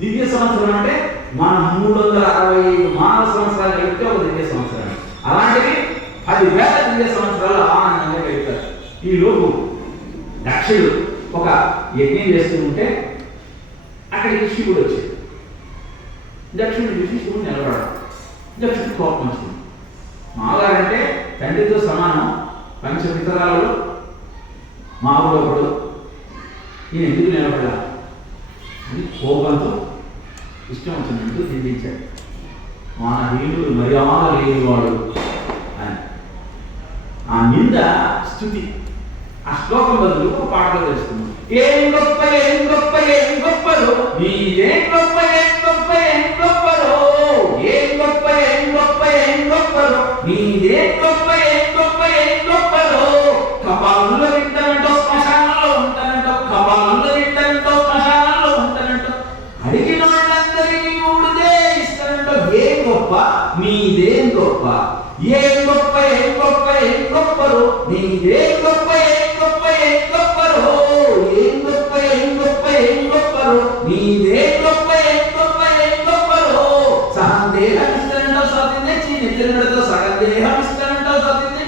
దివ్య సంవత్సరం అంటే మన 365 మానవ సంవత్సరాలు కలిపితే ఒక దివ్య సంవత్సరం. అలాంటివి 10,000 దివ్య సంవత్సరాలు ఆనందంగా గడుపుతారు. ఈ లోపు దక్షుడు ఒక యజ్ఞం చేస్తూ ఉంటే అక్కడికి శివుడు వచ్చాడు. దక్షుడు చూసి శివుడు నిలబడాడు. దక్షుడు కోపం వచ్చింది. మామగారంటే తండ్రితో సమానం, పంచపితరాలలో మామూలు ఒకడు, ఈయన ఎందుకు నిలబడా అని కోపంతో ఇష్టం వచ్చినట్టు నిందించాడు. మానవీయుడు మర్యాద లేనివాడు అని. ఆ నింద స్తుతి. ఆ శ్లోకం బదులు ఒక పాటలో తెలుసుకున్నాం. ఏం గొప్ప ఏం గొప్ప ఏం గొప్పలో నీదేం గొప్ప ఏం గొప్ప ఏం గొప్పలో, ఏం గొప్ప ఏం గొప్ప ఏం గొప్పలో నీదేం గొప్ప ఏం గొప్ప ఏం గొప్పలో. కపాలంలో వింటానంటో శ్మశానంలో ఉంటానంటో, కపాలంలో వింటానంటో శ్మశానంలో ఉంటానంటో, అడిగిన వాళ్ళందరికీ ఊడిదే ఇస్తానంటో. ఏం గొప్ప నీదేం గొప్ప, ఏం గొప్ప ఏం గొప్ప ఏం గొప్పలో నీదేం గొప్ప